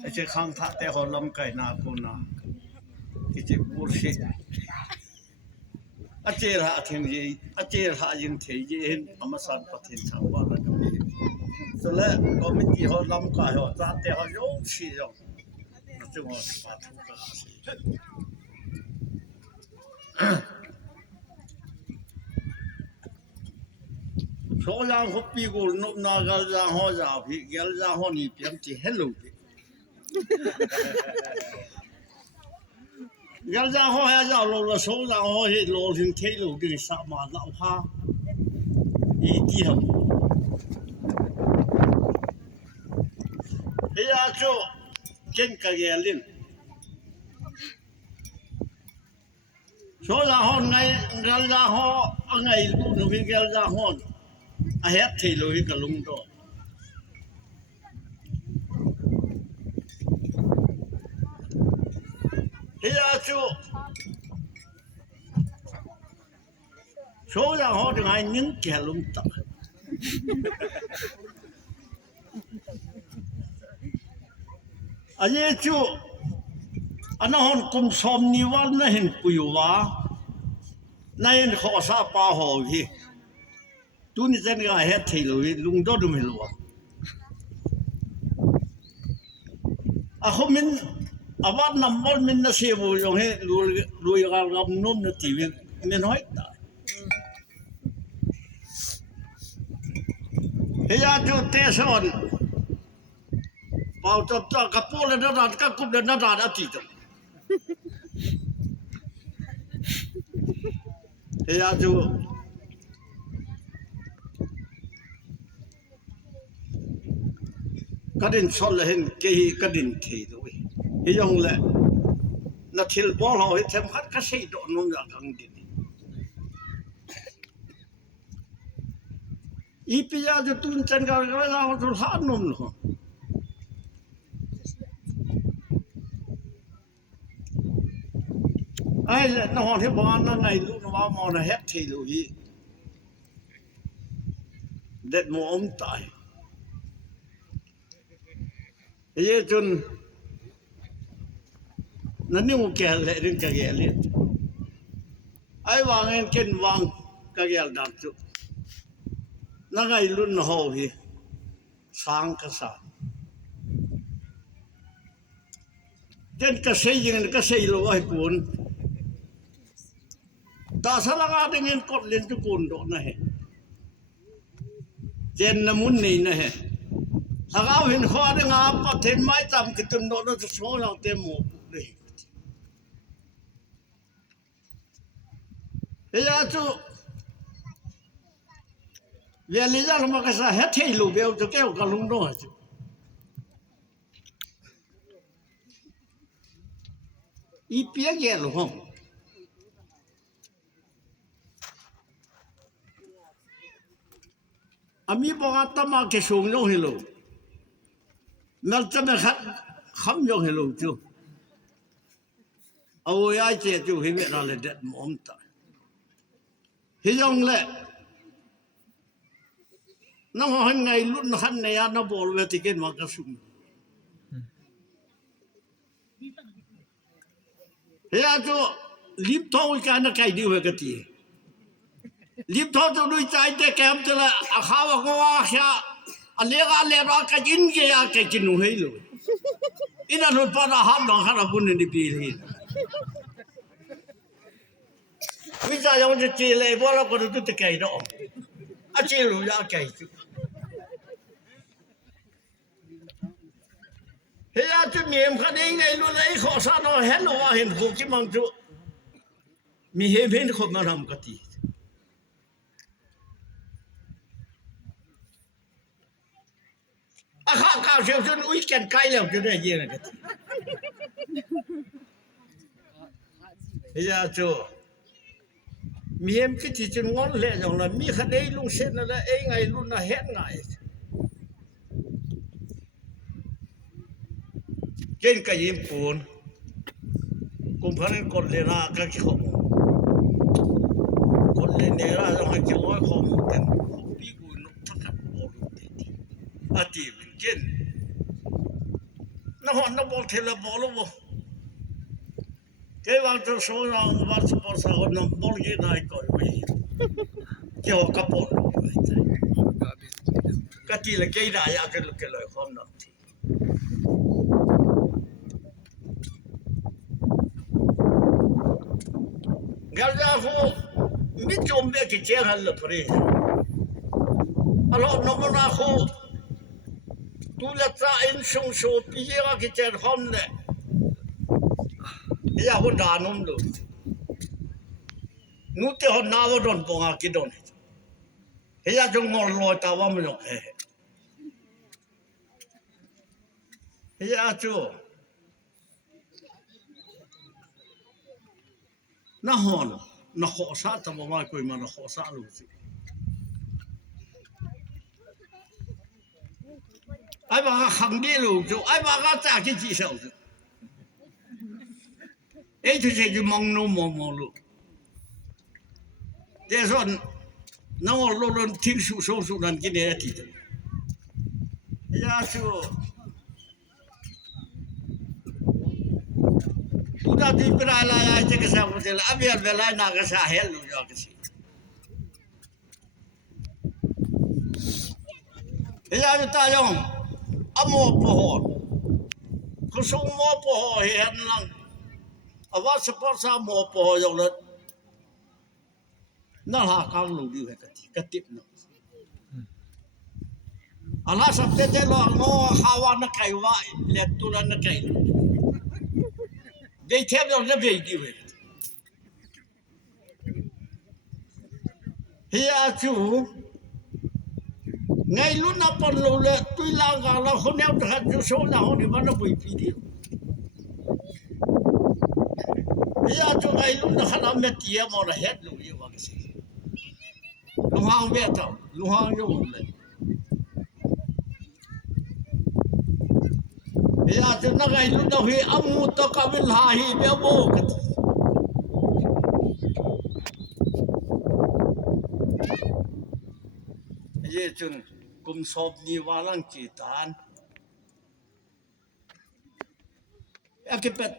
ไอ้เจ้าข้างท่าแต่เขาลำไก่นากูนาไอ้เจ้าบุษย์อาเจรหาทิ้งยีอาเจรหายิงเทียนอมสันปฏิสังวาระกันเลยสุดแล้วก็ไม่กี่เขาลำไก่เขาท่าแต่เขาโยกสิโยกนั่นจึงว่าปาทุกข์กันสิโซยังเขาปีกูนกนากัลยังเขาจะพี่กัลยังเขานี่เพียงที่เฮลโลพี่กัลยังเขาให้จะโลละโซยังเขาให้โลถึงเทโลดึงสามาลำพาอีที่همเฮียจูเก่งกะเกลินโซยังเขาไงกัลยังเขาไงลูกพี่กัลยังเขาอาเหตุที่เราให้กับลุงโตเฮียจูโชว์อย่างเขาถึงไงนิ่งแก่ลุงตาอันนี้จูอันนั้นคุมสมนิวันนั่นเห็นปุยวะนั่นเขาสาปาหอพี่ตัวนี้จะนี่อาเหตุที่เราลุงโตดูไม่รู้อ่ะเขามินอาวัดน้ำมันมินน่ะเสียบุยงให้รู้ยังไงกับนุ่มนาทีวิมินน้อยตายเฮียจูเตสอนเป่าจับจับกับปูเลยนาดกับกุบเลยนาดอาทิตย์เฮียจูกระดิ่งชนเลยเห็นเกี่ยกระดิ่งทีด้วยเฮียงเลยนัดทิลบอลเขาเห็นเทมขัดกระสีโดนนุ่งอย่างกังดินอีปียาจะตุนเชนกันก็เราจะหานุ่มหรอไอ้เล่นหอที่บ้านนั่งไงลูกน้องมองนะเฮ็ดทีลูกยี่เด็ดหมอมตายเยจนนั่นนี่มุกแก่เลยเรื่องแก่เลยไอ้วางเงินเกินวางแก่ดับจุนั่งไงรุ่นหอพี่สังกษัตริย์เจนกษัตริย์ยังกษัตริย์รู้ไอ้ปุ่นตาสลังอาดึงเงินกดเล่นทุกคนโดนนะเฮเจนน้ำมุนนี่นะเฮถ้าเอาเห็นข้อดึงอาปะเทนไม้จำกิจนโดนจะโชว์เราเต็มหมดเลยเฮียจูเวลิจาลมาก็สาเหตุที่ลูกเบลจะแก้วกับลุงโดนจูอีเปียกแย่ลูกห้องอามีบอกว่าตมาเกชงยงเฮโลนั่นจะไม่ขัดคำยงเฮโลจูเอาไว้เจ้าจูเฮเวราเลเด็ดมอมตาเฮียงเล่น้องหันไงลุ่นหันในยานาบอลเวทีเกนมากระสุนเฮียจูลิฟต์ท้องกันนักไก่ดีเวกตีลิฟต์ท้องจะดูใจแต่แกมจะละอาข้าวก็ว่าแค่อันเลี้ยงอันเลี้ยงรักกันยินเกียร์กันกินหนูให้เลยอินารุปาราหันหลังหันบุญนี่ปีเลยวิจารณ์ยังจะเจริญว่าเราคนดูตะไก่ดอกอาเจริญยาไก่จุเฮียจุเมียมคดีไงรู้เลยขอสานเห็นว่าเห็นหูที่มังจุมีเห็นคนมาทำกติอาข้าวข้าวเชียวจนอุ้ยแกนไก่แล้วจะได้ยังไงกติเฮียจุมีเอ็มคิดที่จะงอนเละอย่างนั้นมีคดีลุงเส้นนั่นแหละเองไงลุงน่ะเห็นไงเจนก็ยิ้มปูนกุมพันกดเลน่าก็ขี้ขโมยกดเลน่าต้องให้ขี้ขโมยขโมยกันปีกูนกทักขัดโอรุเตติอาทิตย์เจน那好，那我听了包了不？给完这手上完是包啥？我能包给那一个位，叫我个包了。个地了给大家给来好难听。然后没准备给结婚了不嘞？啊，老那么然后，除了在英雄说毕业个给结婚了，也我打弄了。nu te ho na wa don ponga ki don he ya jong ngor lo ta wa mo he ya chu na hon na ho sa ta ma ko ma na ho sa lu si ai ba khang de lu chu ai ba ga ta ki ji sao chu ai chu che ju mong no mo lu de son na ngor lo lo ting su so su nan ki ne ti ya chu tu da ti pra la ya che ka sa mo te la abia vela na ka sa hel lu jo ka si ya ju ta yong amo po ho ko so mo po ho he han lang awa sa po sa mo po ho yo le na ha ka lu di ka tip no ala sa te te lo ngo hawa na kai wa le tu la na kai de te yo le be di we he a chu ngai lu na pon lo le tu la ga la ho ne ta ju so la ho ni ma na pui pi di he a chu ngai lu na khala me ti mo na het lu ye wa si lu hang be ta lu hang yo le ya chu na ngai lu na hi amu to ka bil ha hi be bo ka ye chun kum sob ni walang chi tan ya ke pet